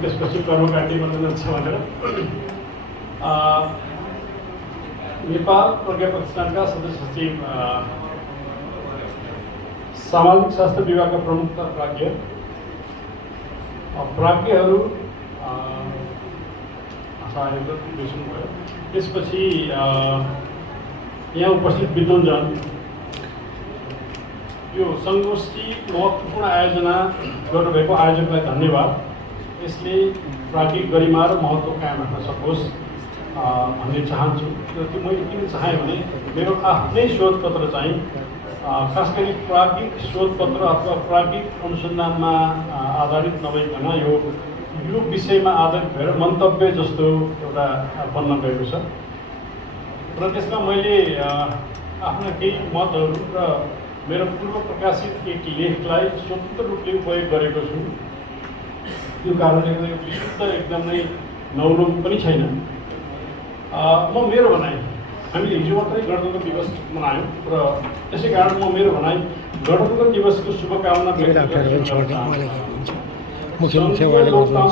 त्यसपछि कर्मकाण्डी मनोरञ्जन छ भनेर नेपाल प्रज्ञा प्रतिष्ठानका सदस्य सचिव सामाजिक शास्त्र विभागका प्रमुख प्राज्ञ प्राज्ञहरू भयो। त्यसपछि यहाँ उपस्थित विद्वानजन, यो सङ्गोष्ठी महत्त्वपूर्ण आयोजना गर्नुभएको आयोजकलाई धन्यवाद। यसले प्राज्ञिक गरिमा र महत्त्व कायम राख्न सकोस् भन्ने चाहन्छु। र त्यो मैले किन चाहेँ भने मेरो आफ्नै शोधपत्र चाहिँ खास गरी प्राज्ञिक शोधपत्र अथवा प्राज्ञिक अनुसन्धानमा आधारित नभइकन यो विषयमा आधारित भएर मन्तव्य जस्तो एउटा बन्न गएको छ। र त्यसमा मैले आफ्ना केही मतहरू र मेरो पूर्व प्रकाशित एक लेखलाई स्वतन्त्र रूपले उपयोग गरेको छु। त्यो कारणले गर्दा यो विशुद्ध एकदमै नौलो पनि छैन। म मेरो भनाइ, हामीले हिजो मात्रै गणतन्त्र दिवस मनायौँ र त्यसै कारण म मेरो भनाइ गणतन्त्र दिवसको शुभकामना व्यक्त गर्न चाहन्छु।